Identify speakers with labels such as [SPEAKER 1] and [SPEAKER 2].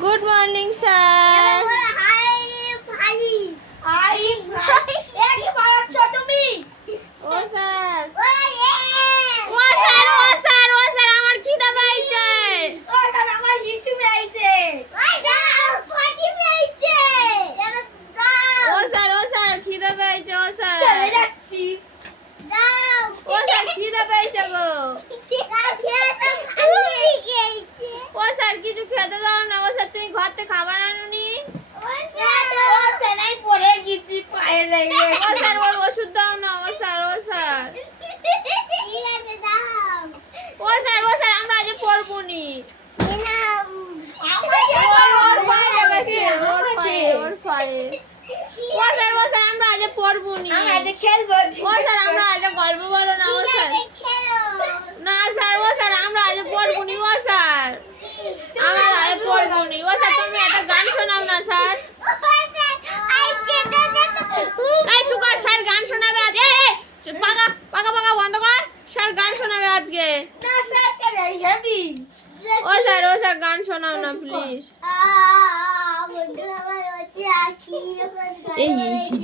[SPEAKER 1] Good morning sir ও sir. ও sir ও স্যার ও স্যার আমার খিদা পাইছে। ও স্যার ও স্যার খিদা পাইছে ও স্যার। ও স্যার খিদা পাইছে গো। ও স্যার কিছু খেতে দাও না ও স্যার তুমি ঘর থেকে খাবার আনুনি ও স্যার ওর ওষুধ দাও না ও স্যার ও স্যার ও স্যার ও স্যার আমরা আজ পড়ব নি স্যার ও স্যার আমরা আজ পড়ব নি ও স্যার আমরা আজ গল্প বলো না ও স্যার। না স্যার ও স্যার আমরা আজ পড়ব নি ও স্যার। আমরা আজ পড়ব নি ও স্যার তুমি একটা গান শোনাও না স্যার। এই স্যার গান শোনাবে আজ। পাকা পাকা পাকা বন্ধ কর। স্যার গান শোনাবে আজকে। ও স্যার ও স্যার গান শোনাও না প্লিজ এই